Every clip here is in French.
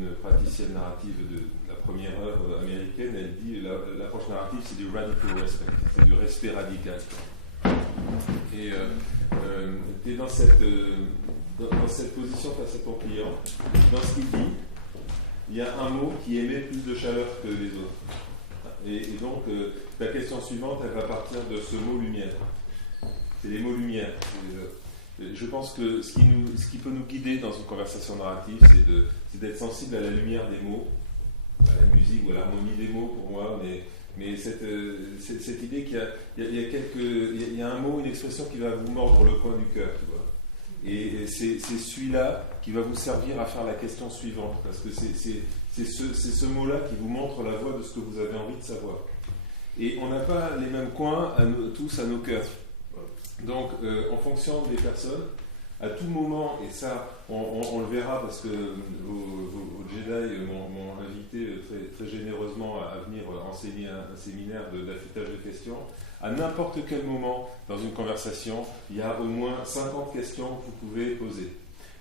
une praticienne narrative de la première œuvre américaine. Elle dit l'approche narrative, c'est du radical respect, c'est du respect radical. Et tu es dans cette position face à ton client. Dans ce qu'il dit, il y a un mot qui émet plus de chaleur que les autres. Et donc, la question suivante, elle va partir de ce mot lumière. C'est les mots lumière. Je pense que ce qui peut nous guider dans une conversation narrative, c'est d'être sensible à la lumière des mots, à la musique ou à l'harmonie des mots pour moi, mais cette idée qu'il y a un mot, une expression qui va vous mordre le coin du cœur, tu vois. Et c'est celui-là qui va vous servir à faire la question suivante, parce que c'est ce mot-là qui vous montre la voie de ce que vous avez envie de savoir. Et on n'a pas les mêmes coins tous à nos cœurs. Donc, en fonction des personnes, à tout moment, et ça, on le verra parce que vos Jedi m'ont invité très, très généreusement à venir enseigner un séminaire d'affûtage de questions. À n'importe quel moment dans une conversation, il y a au moins 50 questions que vous pouvez poser.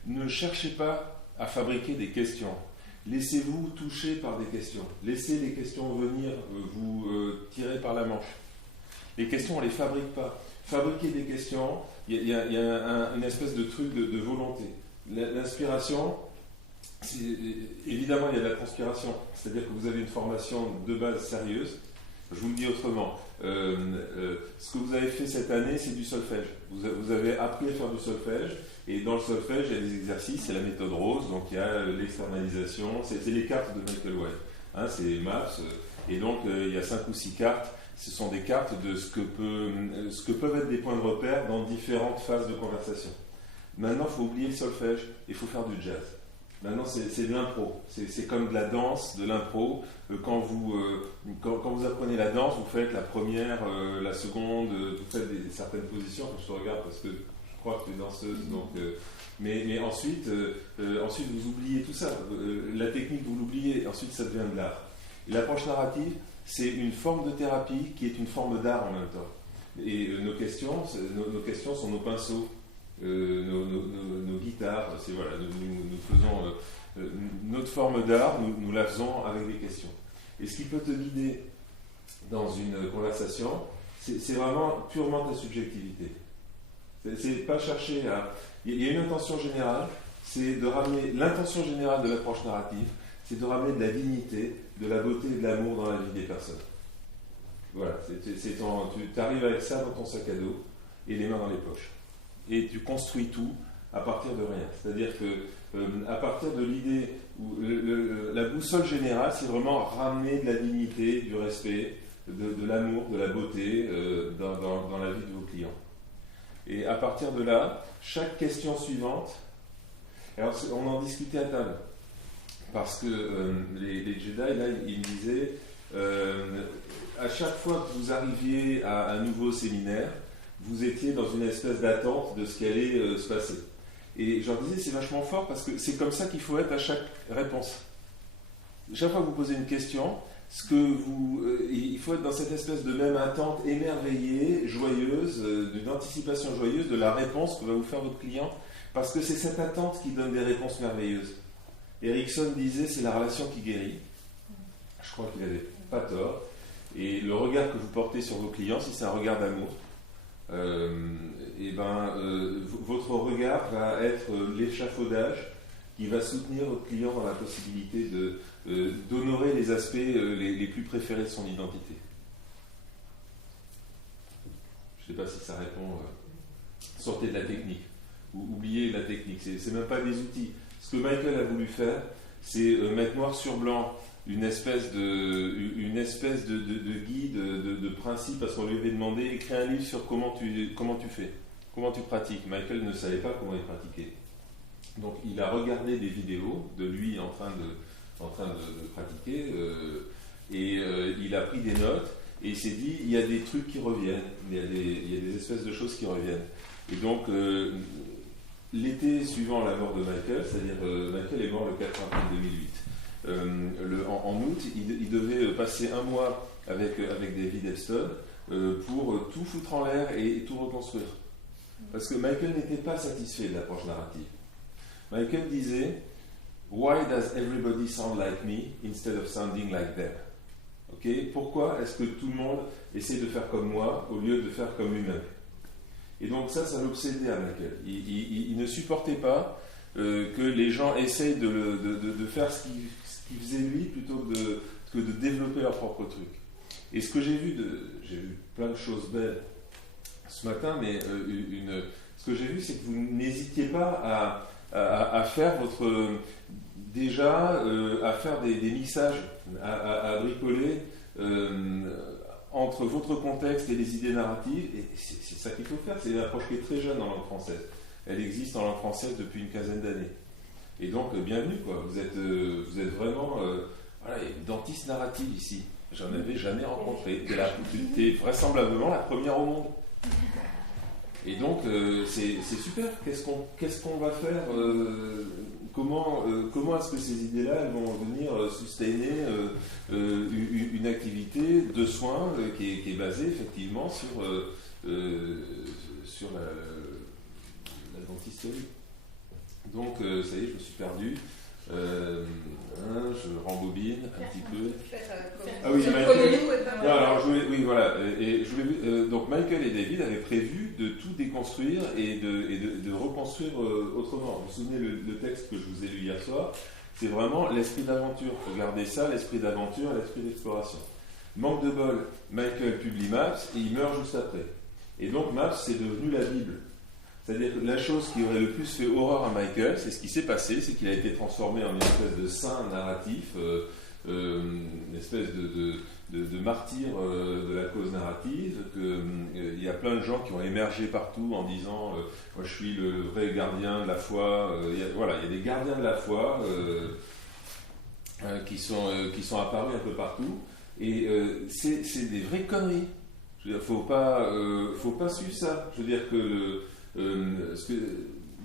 Ne cherchez pas à fabriquer des questions. Laissez-vous toucher par des questions. Laissez les questions venir vous tirer par la manche. Les questions, on ne les fabrique pas. Fabriquer des questions, il y a une espèce de truc de volonté. L'inspiration, évidemment, il y a de la transpiration. C'est-à-dire que vous avez une formation de base sérieuse. Je vous le dis autrement. Ce que vous avez fait cette année, c'est du solfège. Vous avez appris à faire du solfège. Et dans le solfège, il y a des exercices. C'est la méthode Rose. Donc, il y a l'externalisation. C'est les cartes de Michael White. C'est MAPS. Et donc, il y a 5 ou 6 cartes. Ce sont des cartes de ce que peuvent être des points de repère dans différentes phases de conversation. Maintenant, il faut oublier le solfège et il faut faire du jazz. Maintenant, c'est de l'impro. C'est comme de la danse, de l'impro. Quand vous apprenez la danse, vous faites la première, la seconde, vous faites certaines positions. Je te regarde parce que je crois que tu es danseuse. Donc, mais ensuite, vous oubliez tout ça. La technique, vous l'oubliez. Ensuite, ça devient de l'art. Et l'approche narrative, c'est une forme de thérapie qui est une forme d'art en même temps. Et nos questions sont nos pinceaux, nos guitares. Voilà, nous faisons notre forme d'art, nous la faisons avec des questions. Et ce qui peut te guider dans une conversation, c'est vraiment purement ta subjectivité. C'est pas chercher à... Il y a une intention générale, c'est de ramener... L'intention générale de l'approche narrative, c'est de ramener de la dignité, de la beauté et de l'amour dans la vie des personnes. Voilà, tu arrives avec ça dans ton sac à dos et les mains dans les poches. Et tu construis tout à partir de rien. C'est-à-dire que à partir de l'idée, où la boussole générale, c'est vraiment ramener de la dignité, du respect, de l'amour, de la beauté dans la vie de vos clients. Et à partir de là, chaque question suivante, alors on en discutait à table. Parce que les Jedi, là, ils me disaient, à chaque fois que vous arriviez à un nouveau séminaire, vous étiez dans une espèce d'attente de ce qui allait se passer. Et je leur disais, c'est vachement fort parce que c'est comme ça qu'il faut être à chaque réponse. Chaque fois que vous posez une question, il faut être dans cette espèce de même attente émerveillée, joyeuse, d'une anticipation joyeuse de la réponse que va vous faire votre client, parce que c'est cette attente qui donne des réponses merveilleuses. Erickson disait, c'est la relation qui guérit. Je crois qu'il n'avait pas tort. Et le regard que vous portez sur vos clients, si c'est un regard d'amour, votre regard va être l'échafaudage qui va soutenir votre client dans la possibilité d'honorer les aspects les plus préférés de son identité. Je ne sais pas si ça répond. Sortez de la technique, ou oubliez la technique. C'est même pas des outils. Ce que Michael a voulu faire, c'est mettre noir sur blanc une espèce de guide, de principe, parce qu'on lui avait demandé écrire un livre sur comment tu fais, comment tu pratiques. Michael ne savait pas comment il pratiquait. Donc il a regardé des vidéos de lui en train de pratiquer et il a pris des notes et il s'est dit il y a des trucs qui reviennent, il y a des espèces de choses qui reviennent. Et donc l'été suivant la mort de Michael, c'est-à-dire Michael est mort le 4 avril 2008. En août, il devait passer un mois avec David Epstein pour tout foutre en l'air et tout reconstruire. Parce que Michael n'était pas satisfait de l'approche narrative. Michael disait, Why does everybody sound like me instead of sounding like them? Okay? Pourquoi est-ce que tout le monde essaie de faire comme moi au lieu de faire comme lui-même? Et donc ça l'obsédait à Michael. Il ne supportait pas que les gens essayent de faire ce qu'il faisait lui plutôt que de développer leur propre truc. Et ce que j'ai vu plein de choses belles ce matin, mais ce que j'ai vu, c'est que vous n'hésitiez pas à faire à faire des mixages, à bricoler entre votre contexte et les idées narratives, et c'est ça qu'il faut faire. C'est une approche qui est très jeune en langue française. Elle existe en langue française depuis une quinzaine d'années. Et donc, bienvenue, quoi. Vous êtes vraiment une dentiste narrative ici. J'en avais jamais rencontré. T'es vraisemblablement la première au monde. Et donc, c'est super. Qu'est-ce qu'on va faire comment est-ce que ces idées-là elles vont venir sustainer une activité de soins qui est basée effectivement sur la dentisterie. Donc, ça y est, je me suis perdu. Je rembobine un petit peu. Ah oui, Michael. Non, alors donc Michael et David avaient prévu de tout déconstruire et de reconstruire autrement. Vous vous souvenez le texte que je vous ai lu hier soir? C'est vraiment l'esprit d'aventure. Regardez ça, l'esprit d'aventure, l'esprit d'exploration. Manque de bol, Michael publie Maps et il meurt juste après. Et donc Maps, c'est devenu la Bible. C'est-à-dire que la chose qui aurait le plus fait horreur à Michael, c'est ce qui s'est passé, c'est qu'il a été transformé en une espèce de saint narratif, une espèce de martyr de la cause narrative, qu'il y a plein de gens qui ont émergé partout en disant moi je suis le vrai gardien de la foi. Il y a des gardiens de la foi qui sont apparus un peu partout, et c'est des vraies conneries. Je veux dire, faut pas suivre ça. Je veux dire que ce que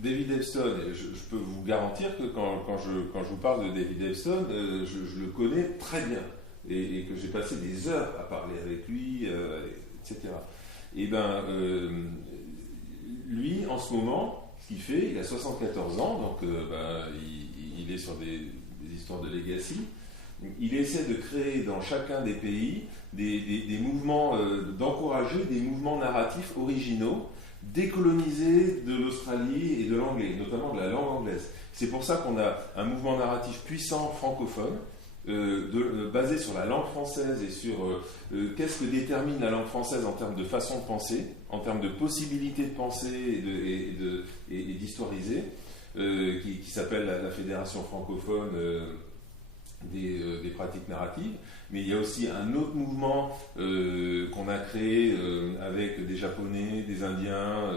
David Epstein, je peux vous garantir que quand je vous parle de David Epstein, je le connais très bien et que j'ai passé des heures à parler avec lui, etc. Et lui, en ce moment, ce qu'il fait, il a 74 ans, donc il est sur des histoires de legacy. Il essaie de créer dans chacun des pays des mouvements, d'encourager des mouvements narratifs originaux, décolonisés de l'Australie et de l'anglais, notamment de la langue anglaise. C'est pour ça qu'on a un mouvement narratif puissant francophone, basé sur la langue française et sur qu'est-ce que détermine la langue française en termes de façon de penser, en termes de possibilité de penser et d'historiser, qui s'appelle la Fédération francophone des pratiques narratives. Mais il y a aussi un autre mouvement qu'on a créé avec des Japonais, des Indiens,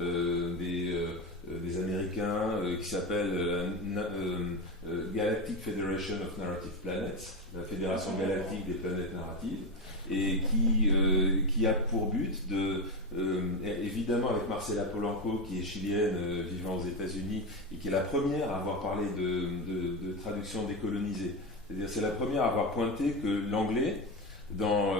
des Américains, qui s'appelle Galactic Federation of Narrative Planets, la Fédération galactique des planètes narratives, et qui a pour but évidemment avec Marcela Polanco, qui est chilienne, vivant aux États-Unis, et qui est la première à avoir parlé de traduction décolonisée. C'est-à-dire, c'est la première à avoir pointé que l'anglais, dans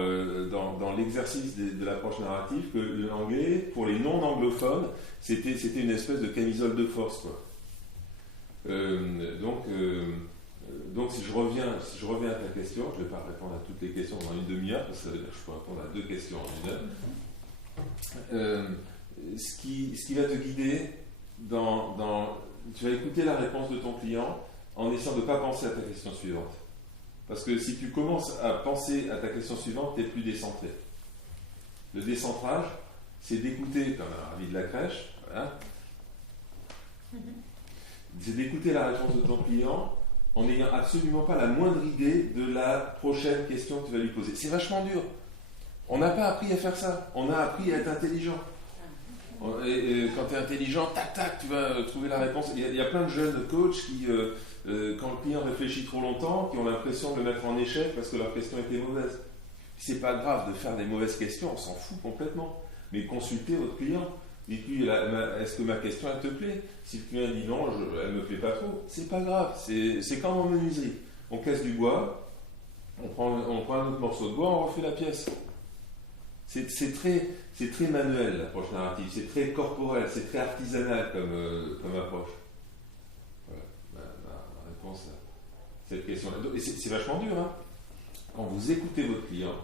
l'exercice de l'approche narrative, que l'anglais, pour les non-anglophones, c'était une espèce de camisole de force, quoi. Donc si je reviens à ta question, je ne vais pas répondre à toutes les questions dans une demi-heure, parce que ça veut dire que je peux répondre à 2 questions en 1 heure. Ce qui va te guider tu vas écouter la réponse de ton client en essayant de ne pas penser à ta question suivante. Parce que si tu commences à penser à ta question suivante, tu n'es plus décentré. Le décentrage, c'est d'écouter, comme un ravi de la crèche, voilà. C'est d'écouter la réponse de ton client en n'ayant absolument pas la moindre idée de la prochaine question que tu vas lui poser. C'est vachement dur. On n'a pas appris à faire ça. On a appris à être intelligent. Et quand tu es intelligent, tac, tu vas trouver la réponse. Il y a plein de jeunes coachs qui, quand le client réfléchit trop longtemps, qui ont l'impression de le mettre en échec parce que leur question était mauvaise. C'est pas grave de faire des mauvaises questions, on s'en fout complètement. Mais consultez votre client. Dites-lui, est-ce que ma question elle te plaît? Si le client dit non, elle me plaît pas trop, c'est pas grave. C'est comme en menuiserie. On casse du bois, on prend un autre morceau de bois, on refait la pièce. C'est très manuel l'approche narrative, c'est très corporel, c'est très artisanal comme approche. Voilà, ma réponse cette question. Et c'est vachement dur, hein. Quand vous écoutez votre client,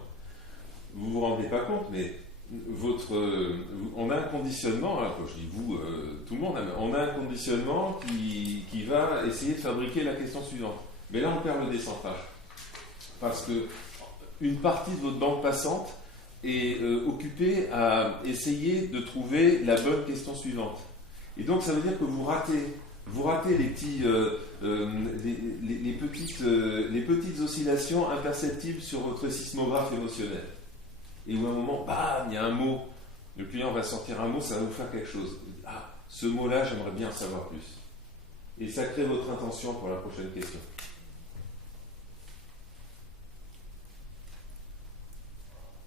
vous ne vous rendez pas compte, mais on a un conditionnement, hein, quand je dis vous, tout le monde, on a un conditionnement qui va essayer de fabriquer la question suivante. Mais là, on perd le décentrage. Parce que une partie de votre bande passante est occupée à essayer de trouver la bonne question suivante. Et donc, ça veut dire que vous ratez les petites oscillations imperceptibles sur votre sismographe émotionnel. Et où à un moment, bam, il y a un mot, le client va sortir un mot, ça va vous faire quelque chose. Ah, ce mot-là, j'aimerais bien en savoir plus. Et ça crée votre intention pour la prochaine question.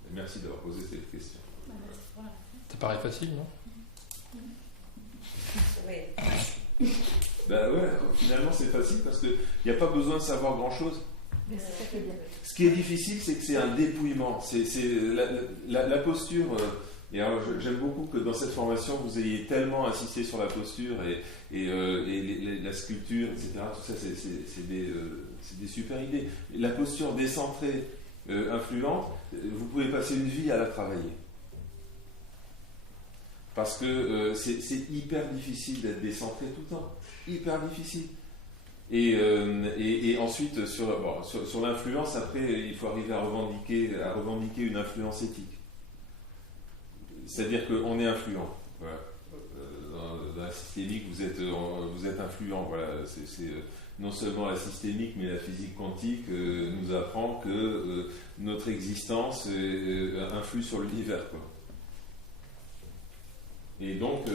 Et merci d'avoir posé cette question. Ça paraît facile, non? Oui. Ben ouais, finalement c'est facile parce qu'il n'y a pas besoin de savoir grand-chose. Mais c'est ça qui est bien. Ce qui est difficile, c'est que c'est un dépouillement. C'est la posture. Et alors, j'aime beaucoup que dans cette formation, vous ayez tellement insisté sur la posture et la sculpture, etc. Tout ça, c'est des super idées. La posture décentrée, influente, vous pouvez passer une vie à la travailler. Parce que c'est hyper difficile d'être décentré tout le temps. Hyper difficile. Et ensuite, sur l'influence, après, il faut arriver à revendiquer une influence éthique. C'est-à-dire qu'on est influent. Voilà. Dans la systémique, vous êtes influent. Voilà. C'est non seulement la systémique, mais la physique quantique nous apprend que notre existence influe sur l'univers, quoi. Et donc,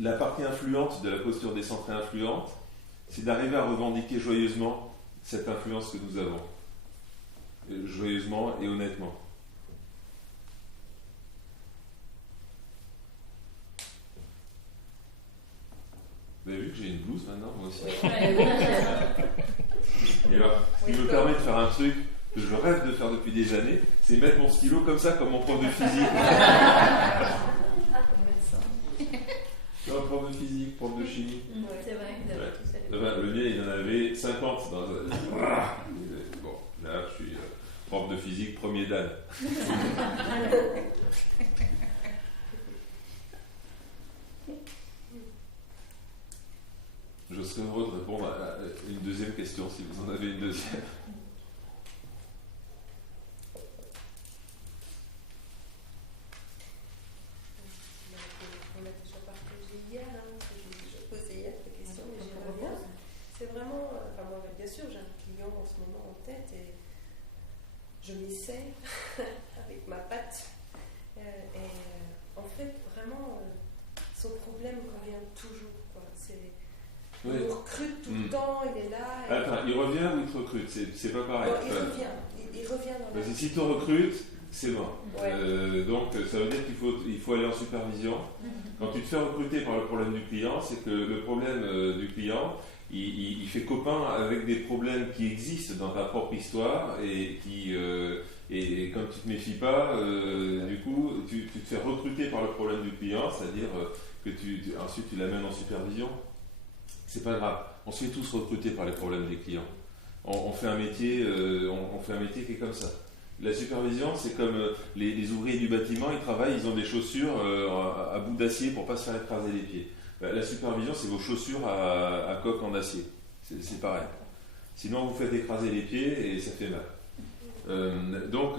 la partie influente de la posture décentrée influente, c'est d'arriver à revendiquer joyeusement cette influence que nous avons. Joyeusement et honnêtement. Vous avez vu que j'ai une blouse maintenant, moi aussi. Et alors, ce qui me permet de faire un truc que je rêve de faire depuis des années, c'est mettre mon stylo comme ça, comme mon prof de physique. Prof de physique, prof de chimie. C'est vrai, vous avez tous allé. Le mien, il en avait 50 dans un... Bon, là, je suis prof de physique, premier dan. Je serais heureux de répondre à une deuxième question, si vous en avez une deuxième. Je m'essaie avec ma patte en fait vraiment son problème revient toujours, quoi. Il nous recrute tout le temps, il est là. Attends, il revient ou il te recrute? C'est pas pareil. Bon, il revient dans parce que si tu recrutes, c'est mort. Ouais. Donc ça veut dire qu'il faut aller en supervision. Quand tu te fais recruter par le problème du client, c'est que le problème du client, il fait copain avec des problèmes qui existent dans ta propre histoire et quand tu ne te méfies pas, du coup, tu te fais recruter par le problème du client, c'est-à-dire que ensuite tu l'amènes en supervision. C'est pas grave, on se fait tous recruter par les problèmes des clients. On fait un métier, qui est comme ça. La supervision, c'est comme les ouvriers du bâtiment, ils travaillent, ils ont des chaussures à bout d'acier pour ne pas se faire écraser les pieds. La supervision, c'est vos chaussures à coque en acier. C'est pareil. Sinon, vous faites écraser les pieds et ça fait mal. Donc,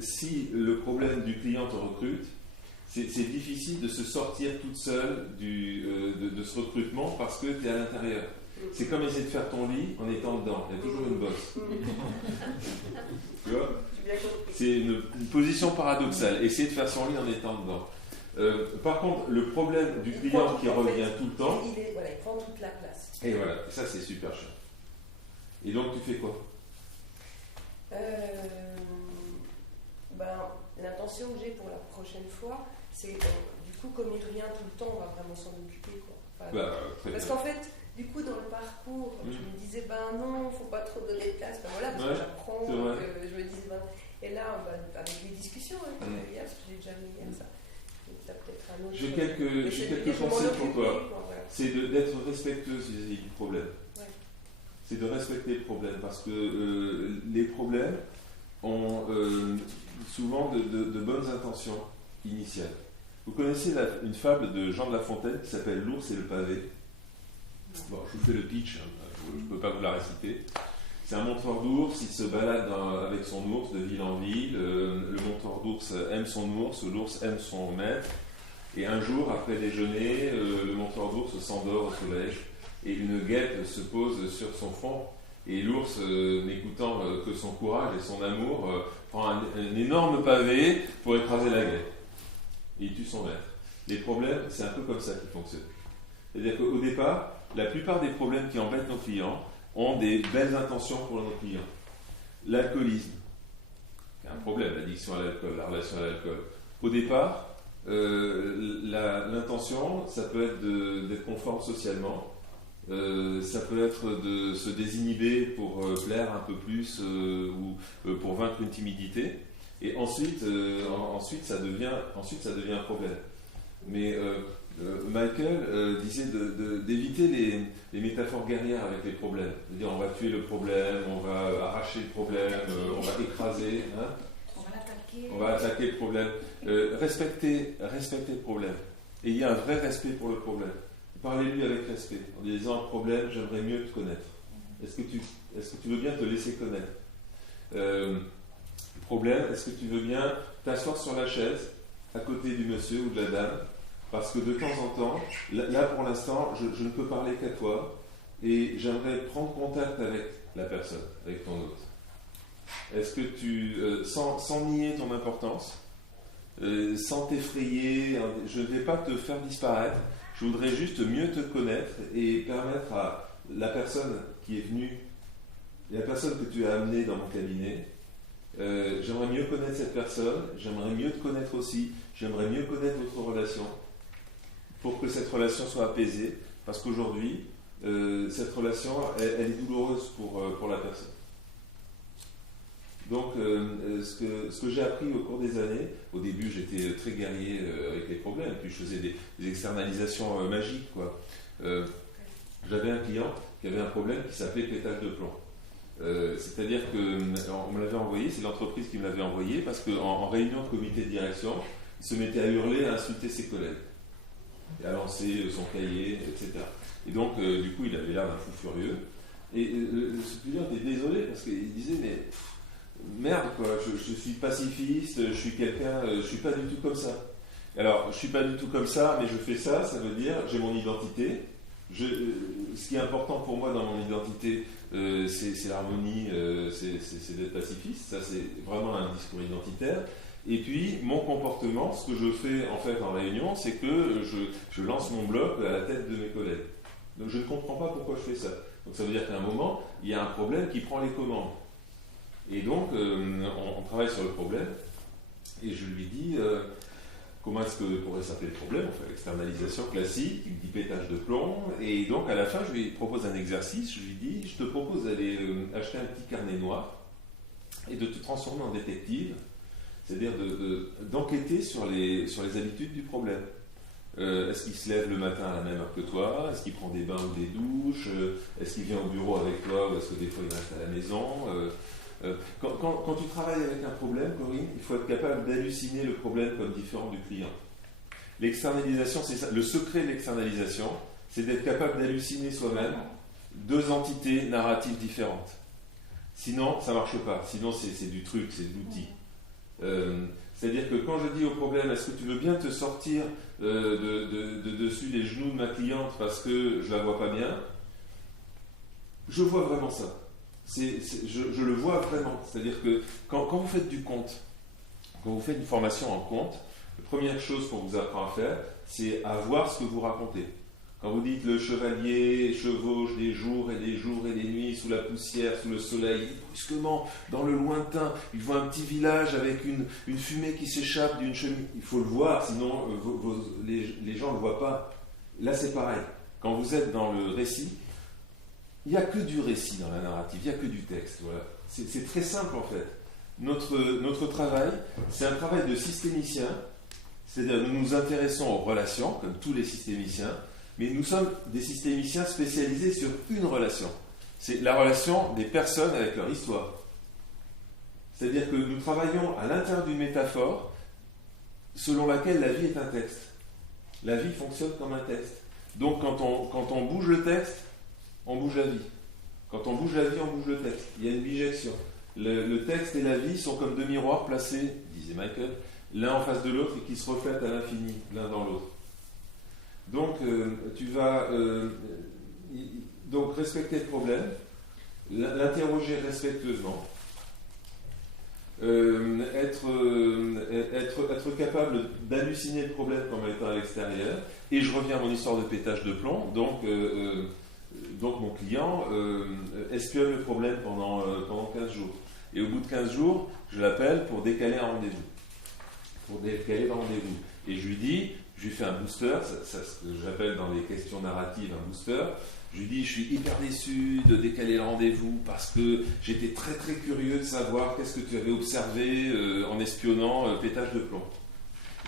si le problème du client te recrute, c'est difficile de se sortir toute seule de ce recrutement parce que tu es à l'intérieur. C'est comme essayer de faire ton lit en étant dedans. Il y a toujours une bosse. Tu vois? C'est une position paradoxale. Essayer de faire son lit en étant dedans. Par contre, le problème du client qui revient tout le temps, il prend toute la place. Et voilà, ça c'est super chiant. Et donc tu fais quoi? L'intention que j'ai pour la prochaine fois, c'est du coup, comme il revient tout le temps, on va vraiment s'en occuper, quoi. Parce qu'en fait, du coup, dans le parcours, je me disais, non, faut pas trop donner de place, parce que j'apprends, je me disais, et là, avec les discussions, qu'on a eu hier, parce que j'ai déjà mis hier ça. J'ai quelques conseils pour toi. C'est d'être respectueuse vis-à-vis du problème. c'est de respecter le problème, parce que les problèmes ont souvent de bonnes intentions initiales. Vous connaissez une fable de Jean de La Fontaine qui s'appelle L'ours et le pavé. Bon, je vous fais le pitch, je ne peux pas vous la réciter. C'est un montreur d'ours, il se balade avec son ours de ville en ville. Le montreur d'ours aime son ours, l'ours aime son maître. Et un jour, après déjeuner, le montreur d'ours s'endort au soleil et une guêpe se pose sur son front. Et l'ours, n'écoutant que son courage et son amour, prend un énorme pavé pour écraser la guêpe. Et il tue son maître. Les problèmes, c'est un peu comme ça qu'ils fonctionnent. C'est-à-dire qu'au départ, la plupart des problèmes qui embêtent nos clients ont des belles intentions pour nos clients. L'alcoolisme, c'est un problème, l'addiction à l'alcool, la relation à l'alcool. Au départ, l'intention, ça peut être d'être conforme socialement, ça peut être de se désinhiber pour plaire un peu plus ou pour vaincre une timidité. Et ensuite ça devient un problème. Mais Michael disait d'éviter les métaphores guerrières avec les problèmes. C'est-à-dire on va tuer le problème, on va arracher le problème, on va écraser. Hein, on va attaquer le problème. Respecter le problème. Et il y a un vrai respect pour le problème. Parlez-lui avec respect, en disant problème, j'aimerais mieux te connaître. Est-ce que tu veux bien te laisser connaître? Problème, est-ce que tu veux bien t'asseoir sur la chaise à côté du monsieur ou de la dame? Parce que de temps en temps, là pour l'instant, je ne peux parler qu'à toi et j'aimerais prendre contact avec la personne, avec ton hôte. Est-ce que tu, sans nier ton importance, sans t'effrayer, je ne vais pas te faire disparaître, je voudrais juste mieux te connaître et permettre à la personne qui est venue, la personne que tu as amenée dans mon cabinet, j'aimerais mieux connaître cette personne, j'aimerais mieux te connaître aussi, j'aimerais mieux connaître votre relation, pour que cette relation soit apaisée, parce qu'aujourd'hui, cette relation, elle est douloureuse pour la personne. Donc, ce que j'ai appris au cours des années, au début j'étais très guerrier avec les problèmes, puis je faisais des externalisations magiques, quoi. J'avais un client qui avait un problème qui s'appelait pétage de plomb. C'est-à-dire qu'on me l'avait envoyé, c'est l'entreprise qui me l'avait envoyé, parce qu'en réunion de comité de direction, il se mettait à hurler, à insulter ses collègues, et à lancer son cahier, etc. Et donc, du coup, il avait l'air d'un fou furieux. Et ce client était désolé, parce qu'il disait, mais merde, quoi, je suis pacifiste, je suis quelqu'un, je suis pas du tout comme ça. Alors, je suis pas du tout comme ça, mais je fais ça, ça veut dire, j'ai mon identité. Ce qui est important pour moi dans mon identité, c'est l'harmonie, c'est d'être pacifiste, ça c'est vraiment un discours identitaire. Et puis, mon comportement, ce que je fais en fait en réunion, c'est que je lance mon bloc à la tête de mes collègues. Donc je ne comprends pas pourquoi je fais ça. Donc ça veut dire qu'à un moment, il y a un problème qui prend les commandes. Et donc, on travaille sur le problème, et je lui dis, comment est-ce que pourrait s'appeler le problème? On fait l'externalisation classique, il me dit pétage de plomb, et donc à la fin, je lui propose un exercice, je lui dis, je te propose d'aller acheter un petit carnet noir, et de te transformer en détective, c'est-à-dire d'enquêter sur les habitudes du problème. Est-ce qu'il se lève le matin à la même heure que toi? Est-ce qu'il prend des bains ou des douches? Est-ce qu'il vient au bureau avec toi, ou est-ce que des fois il reste à la maison? Quand tu travailles avec un problème, Corinne, il faut être capable d'halluciner le problème comme différent du client. L'externalisation, c'est ça. Le secret de l'externalisation, c'est d'être capable d'halluciner soi-même deux entités narratives différentes. Sinon, ça ne marche pas. Sinon, c'est du truc, c'est de l'outil. C'est-à-dire que quand je dis au problème, est-ce que tu veux bien te sortir de dessus les genoux de ma cliente parce que je ne la vois pas bien, je vois vraiment ça. Je le vois vraiment. C'est-à-dire que quand vous faites du compte, quand vous faites une formation en compte, la première chose qu'on vous apprend à faire, c'est à voir ce que vous racontez. Quand vous dites le chevalier chevauche des jours et des jours et des nuits sous la poussière, sous le soleil, brusquement, dans le lointain, il voit un petit village avec une fumée qui s'échappe d'une cheminée. Il faut le voir, sinon les gens ne le voient pas. Là, c'est pareil. Quand vous êtes dans le récit, il n'y a que du récit dans la narrative, il n'y a que du texte. Voilà. C'est très simple en fait. Notre travail, c'est un travail de systémicien, c'est-à-dire nous nous intéressons aux relations, comme tous les systémiciens, mais nous sommes des systémiciens spécialisés sur une relation. c'est la relation des personnes avec leur histoire. C'est-à-dire que nous travaillons à l'intérieur d'une métaphore selon laquelle la vie est un texte. La vie fonctionne comme un texte. Donc quand on bouge le texte, on bouge la vie. Quand on bouge la vie, on bouge le texte. Il y a une bijection. Le texte et la vie sont comme deux miroirs placés, disait Michael, l'un en face de l'autre et qui se reflètent à l'infini, l'un dans l'autre. Donc tu vas donc respecter le problème, l'interroger respectueusement, être capable d'halluciner le problème comme étant à l'extérieur. Et je reviens à mon histoire de pétage de plomb. Donc mon client espionne le problème pendant 15 jours. Et au bout de 15 jours, je l'appelle pour décaler un rendez-vous. Et je lui fais un booster, ça ce que j'appelle dans les questions narratives un booster. Je lui dis, je suis hyper déçu de décaler le rendez-vous parce que j'étais très très curieux de savoir qu'est-ce que tu avais observé en espionnant pétage de plomb.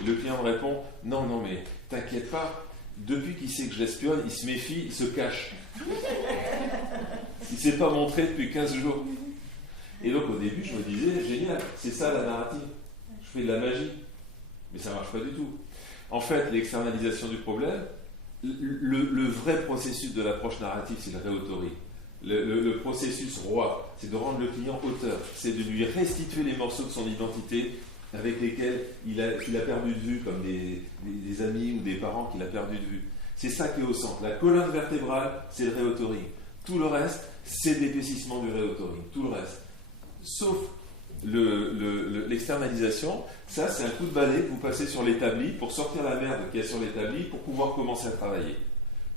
Et le client me répond, non mais t'inquiète pas, depuis qu'il sait que je l'espionne, il se méfie, il se cache. Il ne s'est pas montré depuis 15 jours. Et donc au début, je me disais, génial, c'est ça la narrative. Je fais de la magie. Mais ça ne marche pas du tout. En fait, l'externalisation du problème, le vrai processus de l'approche narrative, c'est le réautorie. Le processus roi, c'est de rendre le client auteur. C'est de lui restituer les morceaux de son identité avec lesquels il a perdu de vue, comme des amis ou des parents qu'il a perdu de vue. C'est ça qui est au centre. La colonne vertébrale, c'est le réautoring. Tout le reste, c'est l'épaississement du réautoring. Tout le reste. Sauf l'externalisation, ça c'est un coup de balai que vous passez sur l'établi pour sortir la merde qu'il y a sur l'établi pour pouvoir commencer à travailler.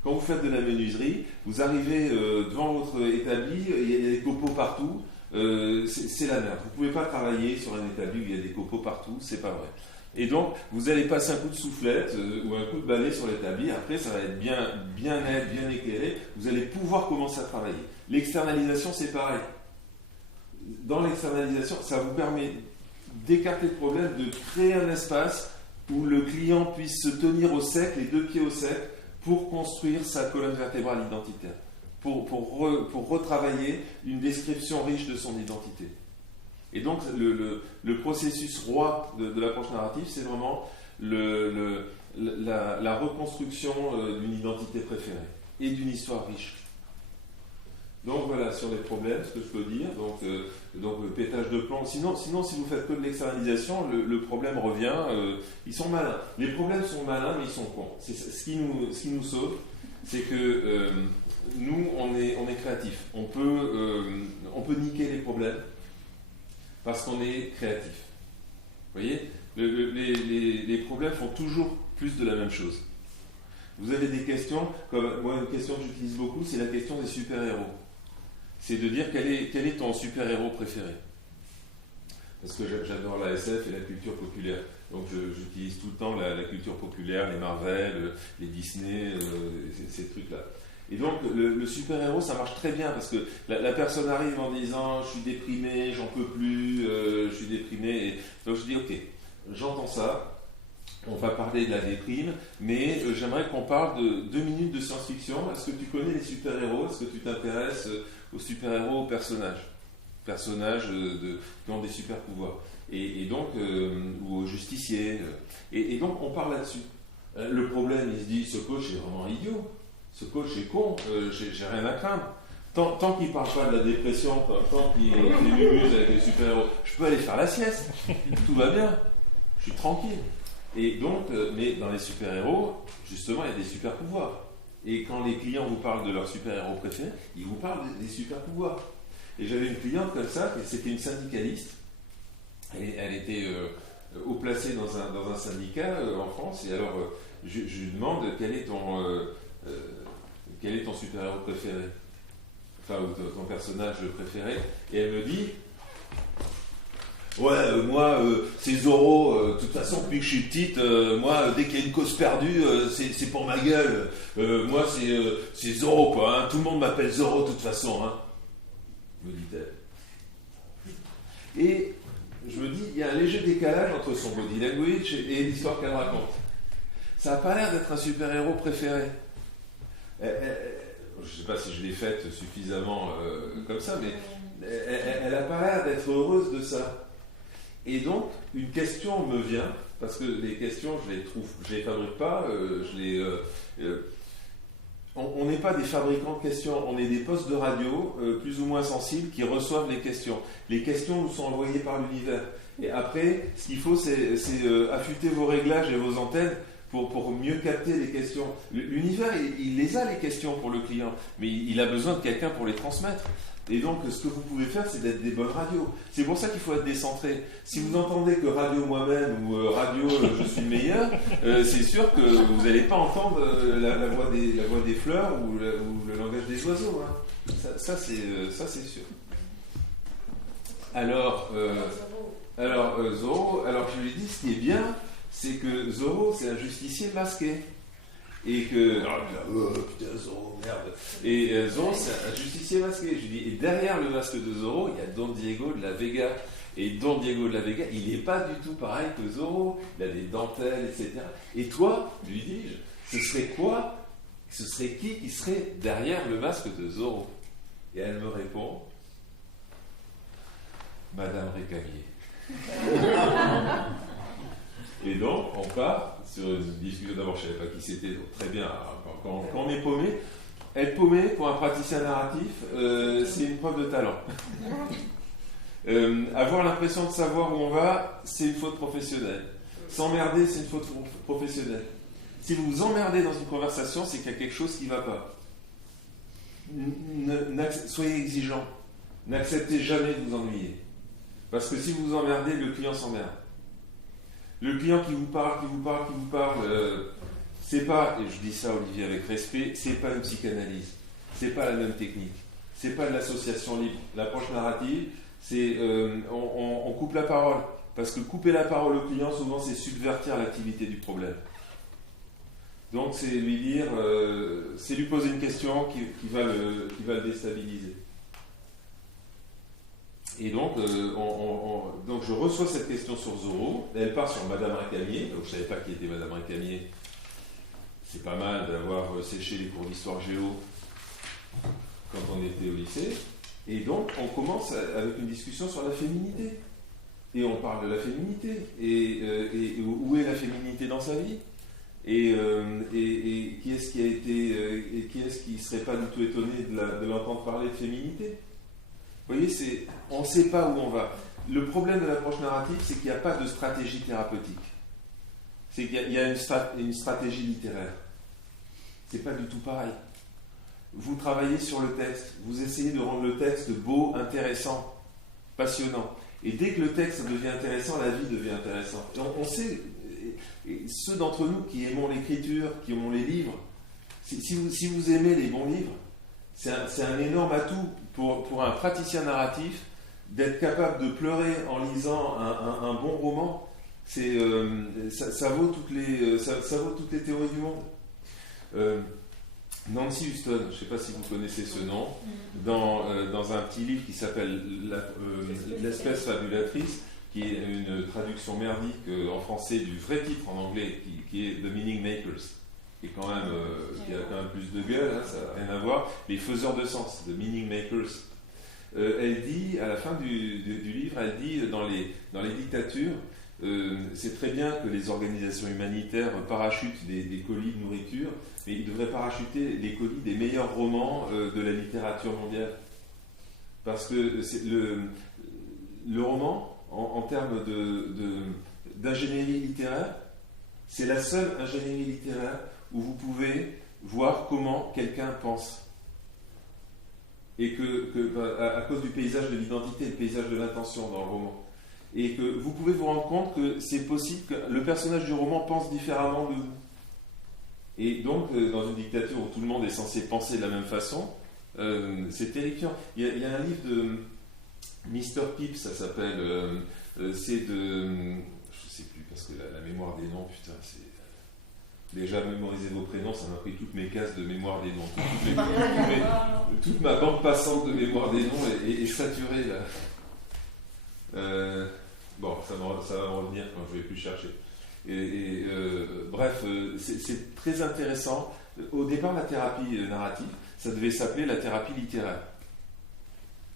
Quand vous faites de la menuiserie, vous arrivez devant votre établi, il y a des copeaux partout, c'est la merde. Vous ne pouvez pas travailler sur un établi où il y a des copeaux partout, c'est pas vrai. Et donc, vous allez passer un coup de soufflette ou un coup de balai sur l'établi, après ça va être bien net, bien éclairé, vous allez pouvoir commencer à travailler. L'externalisation, c'est pareil. Dans l'externalisation, ça vous permet d'écarter le problème, de créer un espace où le client puisse se tenir au sec, les deux pieds au sec, pour construire sa colonne vertébrale identitaire, pour retravailler une description riche de son identité. Et donc, le processus roi de l'approche narrative, c'est vraiment la reconstruction d'une identité préférée et d'une histoire riche. Donc voilà, sur les problèmes, ce que je peux dire, donc le pétage de plomb. Sinon, si vous faites que de l'externalisation, le problème revient, ils sont malins. Les problèmes sont malins, mais ils sont cons. C'est ce qui nous sauve, c'est que nous, on est créatifs. On peut niquer les problèmes parce qu'on est créatif. Vous voyez, les problèmes font toujours plus de la même chose. Vous avez des questions, comme moi, une question que j'utilise beaucoup, c'est la question des super-héros. C'est de dire quel est ton super-héros préféré. Parce que j'adore la SF et la culture populaire. Donc j'utilise tout le temps la culture populaire, les Marvel, les Disney, ces trucs-là. Et donc le super-héros, ça marche très bien parce que la personne arrive en disant « je suis déprimé, j'en peux plus, je suis déprimé ». Et donc je dis « ok, j'entends ça, on va parler de la déprime, mais j'aimerais qu'on parle de 2 minutes de science-fiction. Est-ce que tu connais les super-héros? Est-ce que tu t'intéresses aux super-héros, aux personnages qui ont des super-pouvoirs et donc, ou aux justiciers. Et donc, on parle là-dessus. Le problème, il se dit, ce coach est vraiment idiot. Ce coach est con, j'ai rien à craindre. Tant qu'il ne parle pas de la dépression, tant qu'il m'amuse avec les super-héros, je peux aller faire la sieste. Tout va bien. Je suis tranquille. Et donc, mais dans les super-héros, justement, il y a des super-pouvoirs. Et quand les clients vous parlent de leur super-héros préféré, ils vous parlent des super-pouvoirs. Et j'avais une cliente comme ça, c'était une syndicaliste. Elle était haut placée dans un syndicat en France. Et alors, je lui demande quel est ton super-héros préféré, enfin, ou ton personnage préféré. Et elle me dit... Ouais, moi, c'est Zorro. De toute façon, depuis que je suis petite, moi, dès qu'il y a une cause perdue, c'est pour ma gueule. Moi, c'est Zorro, quoi. Hein. Tout le monde m'appelle Zorro, de toute façon. Hein. Me dit-elle. Et je me dis, il y a un léger décalage entre son body language et l'histoire qu'elle raconte. Ça n'a pas l'air d'être un super-héros préféré. je ne sais pas si je l'ai faite suffisamment comme ça, mais elle n'a pas l'air d'être heureuse de ça. Et donc, une question me vient, parce que les questions, je les fabrique pas, on n'est pas des fabricants de questions, on est des postes de radio plus ou moins sensibles qui reçoivent les questions. Les questions nous sont envoyées par l'univers. Et après, ce qu'il faut, c'est affûter vos réglages et vos antennes pour mieux capter les questions. L'univers, il les a, les questions pour le client, mais il a besoin de quelqu'un pour les transmettre. Et donc, ce que vous pouvez faire, c'est d'être des bonnes radios. C'est pour ça qu'il faut être décentré. Si vous entendez que radio moi-même ou radio je suis le meilleur, c'est sûr que vous n'allez pas entendre la voix des fleurs ou le langage des oiseaux. Hein. Ça c'est sûr. Alors, Zorro, je lui ai dit, ce qui est bien, c'est que Zorro, c'est un justicier masqué. Et que. Putain, Zorro, merde. Et Zorro, c'est un justicier masqué. Je lui dis, et derrière le masque de Zorro, il y a Don Diego de la Vega. Et Don Diego de la Vega, il n'est pas du tout pareil que Zorro. Il a des dentelles, etc. Et toi, lui dis-je, ce serait quoi? Ce serait qui serait derrière le masque de Zorro? Et elle me répond, Madame Récamier. Et donc, on part sur une discussion. D'abord, je ne savais pas qui c'était, donc très bien. Quand on est paumé, être paumé pour un praticien narratif, c'est une preuve de talent. Avoir l'impression de savoir où on va, c'est une faute professionnelle. S'emmerder, c'est une faute professionnelle. Si vous vous emmerdez dans une conversation, c'est qu'il y a quelque chose qui ne va pas. Soyez exigeant. N'acceptez jamais de vous ennuyer. Parce que si vous vous emmerdez, le client s'emmerde. Le client qui vous parle, c'est pas, et je dis ça Olivier avec respect, c'est pas une psychanalyse, c'est pas la même technique, c'est pas de l'association libre. L'approche narrative, c'est on coupe la parole, parce que couper la parole au client, souvent c'est subvertir l'activité du problème. Donc c'est lui dire, c'est lui poser une question qui va le déstabiliser. Et donc, donc je reçois cette question sur Zorro, elle part sur Madame Récamier, donc je ne savais pas qui était Madame Récamier. C'est pas mal d'avoir séché les cours d'histoire géo quand on était au lycée. Et donc, on commence avec une discussion sur la féminité. Et on parle de la féminité. Et où est la féminité dans sa vie? Et qui est-ce qui a été, et qui est-ce qui ne serait pas du tout étonné de l'entendre parler de féminité? Vous voyez, on ne sait pas où on va. Le problème de l'approche narrative, c'est qu'il n'y a pas de stratégie thérapeutique. C'est qu'il y a une stratégie littéraire. C'est pas du tout pareil. Vous travaillez sur le texte, vous essayez de rendre le texte beau, intéressant, passionnant. Et dès que le texte devient intéressant, la vie devient intéressante. Et on sait, ceux d'entre nous qui aimons l'écriture, qui aimons les livres, si vous aimez les bons livres, c'est un énorme atout pour un praticien narratif d'être capable de pleurer en lisant un bon roman. Ça vaut toutes les théories du monde. Nancy Huston, je ne sais pas si vous connaissez ce nom, dans un petit livre qui s'appelle L'espèce fabulatrice, qui est une traduction merdique en français du vrai titre en anglais, qui est The Meaning Makers, qui a quand même plus de gueule, hein, ça n'a rien à voir, les faiseurs de sens, The Meaning Makers. Elle dit, à la fin du livre, elle dit, dans les dictatures, c'est très bien que les organisations humanitaires parachutent des colis de nourriture, mais ils devraient parachuter les colis des meilleurs romans de la littérature mondiale. Parce que le roman, en termes d'ingénierie littéraire, c'est la seule ingénierie littéraire où vous pouvez voir comment quelqu'un pense. Et à cause du paysage de l'identité, le paysage de l'intention dans le roman. Et que vous pouvez vous rendre compte que c'est possible que le personnage du roman pense différemment de vous. Et donc, dans une dictature où tout le monde est censé penser de la même façon, c'est terrifiant. Il y a un livre de Mr. Pips, ça s'appelle, c'est de... je sais plus, parce que la mémoire des noms, putain, c'est... Déjà, mémoriser vos prénoms, ça m'a pris toutes mes cases de mémoire des noms. Toute ma bande passante de mémoire des noms est saturée, là. Bon, ça va me revenir quand je ne vais plus chercher. Bref, c'est très intéressant. Au départ, la thérapie narrative, ça devait s'appeler la thérapie littéraire.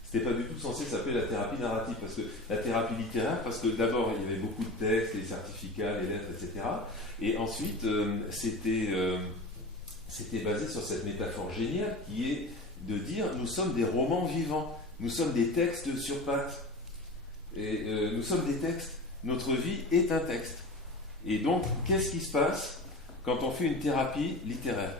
C'était pas du tout censé s'appeler la thérapie narrative, parce que la thérapie littéraire, parce que d'abord il y avait beaucoup de textes, les certificats, les lettres, etc. Et ensuite c'était basé sur cette métaphore géniale qui est de dire nous sommes des romans vivants, nous sommes des textes sur pattes, et nous sommes des textes, notre vie est un texte. Et donc qu'est-ce qui se passe quand on fait une thérapie littéraire?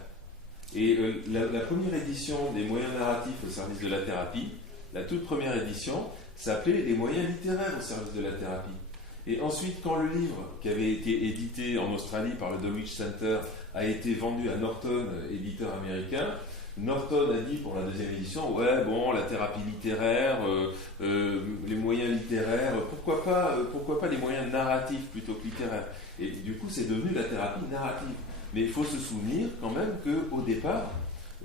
Et la première édition des moyens narratifs au service de la thérapie, la toute première édition, s'appelait les moyens littéraires au service de la thérapie. Et ensuite, quand le livre, qui avait été édité en Australie par le Dulwich Center, a été vendu à Norton, éditeur américain, Norton a dit pour la deuxième édition, ouais, bon, la thérapie littéraire, les moyens littéraires, pourquoi pas les moyens narratifs plutôt que littéraires? Et du coup, c'est devenu la thérapie narrative. Mais il faut se souvenir quand même qu'au départ,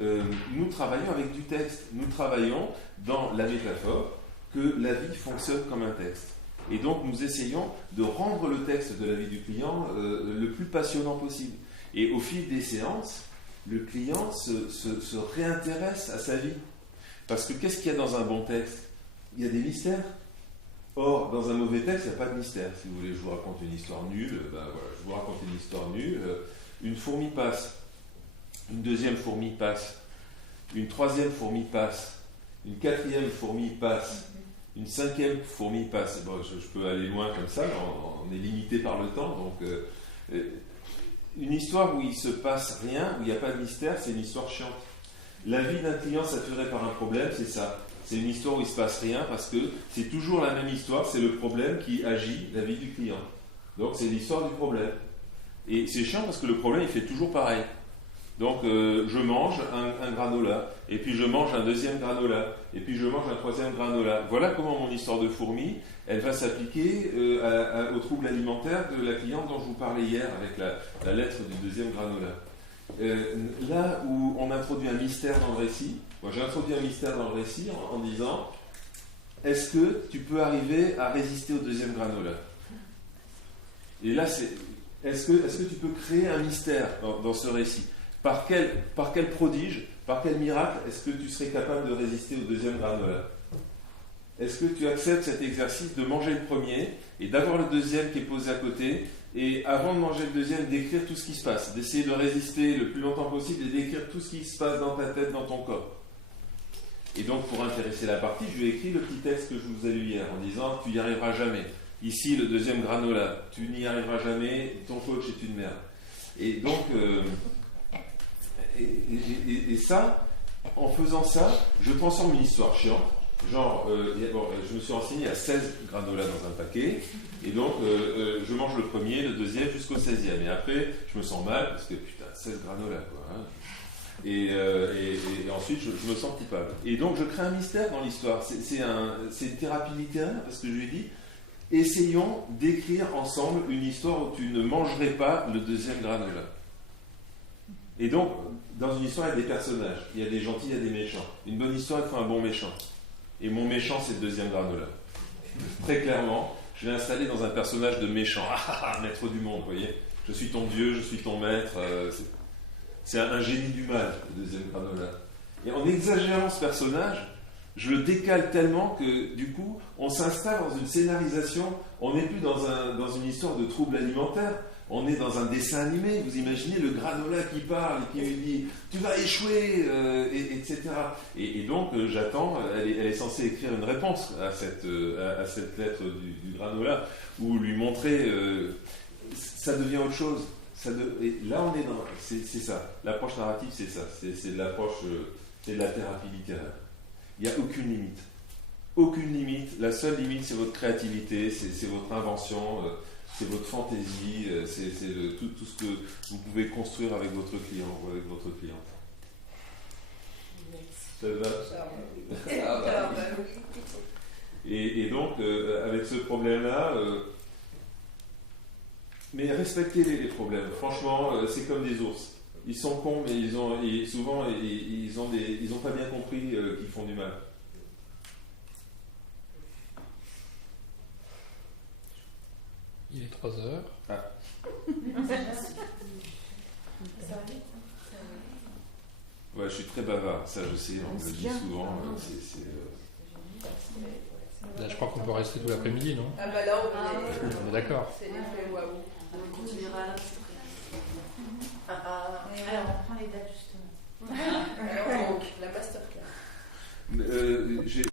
nous travaillons avec du texte. Nous travaillons dans la métaphore que la vie fonctionne comme un texte. Et donc nous essayons de rendre le texte de la vie du client le plus passionnant possible. Et au fil des séances, le client se réintéresse à sa vie. Parce que qu'est-ce qu'il y a dans un bon texte? Il y a des mystères. Or, dans un mauvais texte, il n'y a pas de mystère. Si vous voulez, je vous raconte une histoire nulle, ben voilà, je vous raconte une histoire nulle. Une fourmi passe, une deuxième fourmi passe, une troisième fourmi passe, une quatrième fourmi passe, une cinquième fourmi passe. Bon, je peux aller loin comme ça, on est limité par le temps. Donc, une histoire où il ne se passe rien, où il n'y a pas de mystère, c'est une histoire chiante. La vie d'un client saturé par un problème, c'est ça. C'est une histoire où il ne se passe rien parce que c'est toujours la même histoire, c'est le problème qui agit la vie du client. Donc c'est l'histoire du problème. Et c'est chiant parce que le problème il fait toujours pareil. Donc je mange un granola, et puis je mange un deuxième granola, et puis je mange un troisième granola. Voilà comment mon histoire de fourmi, elle va s'appliquer aux troubles alimentaires de la cliente dont je vous parlais hier avec la lettre du deuxième granola. Là où on introduit un mystère dans le récit, moi j'ai introduit un mystère dans le récit en disant est-ce que tu peux arriver à résister au deuxième granola? Et là c'est est-ce que tu peux créer un mystère dans ce récit? Par quel prodige, par quel miracle est-ce que tu serais capable de résister au deuxième granola? Est-ce que tu acceptes cet exercice de manger le premier et d'avoir le deuxième qui est posé à côté, et avant de manger le deuxième, d'écrire tout ce qui se passe, d'essayer de résister le plus longtemps possible et d'écrire tout ce qui se passe dans ta tête, dans ton corps? Et donc, pour intéresser la partie, je lui ai écrit le petit texte que je vous ai lu hier en disant tu n'y arriveras jamais. Ici, le deuxième granola, tu n'y arriveras jamais, ton coach est une merde. Et donc, et ça, en faisant ça, je transforme une histoire chiante. Genre, je me suis renseigné à 16 granolas dans un paquet, et donc je mange le premier, le deuxième jusqu'au 16e. Et après, je me sens mal parce que putain, 16 granolas quoi. Hein. Et ensuite, je me sens coupable. Et donc, je crée un mystère dans l'histoire. C'est une thérapie littéraire parce que je lui ai dit essayons d'écrire ensemble une histoire où tu ne mangerais pas le deuxième granola. Et donc, dans une histoire, il y a des personnages. Il y a des gentils, il y a des méchants. Une bonne histoire, il faut un bon méchant. Et mon méchant, c'est le deuxième granola. Très clairement, je l'ai installé dans un personnage de méchant. Maître du monde, vous voyez. Je suis ton dieu, je suis ton maître. C'est un génie du mal, le deuxième granola. Et en exagérant ce personnage, je le décale tellement que, du coup, on s'installe dans une scénarisation. On n'est plus dans une histoire de troubles alimentaires. On est dans un dessin animé, vous imaginez le granola qui parle et qui lui dit « tu vas échouer », etc. Et donc j'attends, elle est censée écrire une réponse à cette lettre du granola, ou lui montrer ça devient autre chose. Et là on est dans... C'est ça, l'approche narrative c'est ça, c'est l'approche, c'est de la thérapie littéraire. Il n'y a aucune limite. Aucune limite, la seule limite c'est votre créativité, c'est votre invention, c'est votre fantaisie, c'est tout ce que vous pouvez construire avec votre client ou avec votre cliente. Ça va? Et donc, avec ce problème-là, mais respectez les problèmes. Franchement, c'est comme des ours. Ils sont cons, mais souvent, ils ont pas bien compris qu'ils font du mal. Il est 3h. Ah. Ouais, je suis très bavard, ça je sais, on me le dit souvent. Là, je crois qu'on peut rester tout l'après-midi, non? Ah bah là, on est d'accord. C'est l'effet waouh. On continuera là. Alors, on prend les dates justement.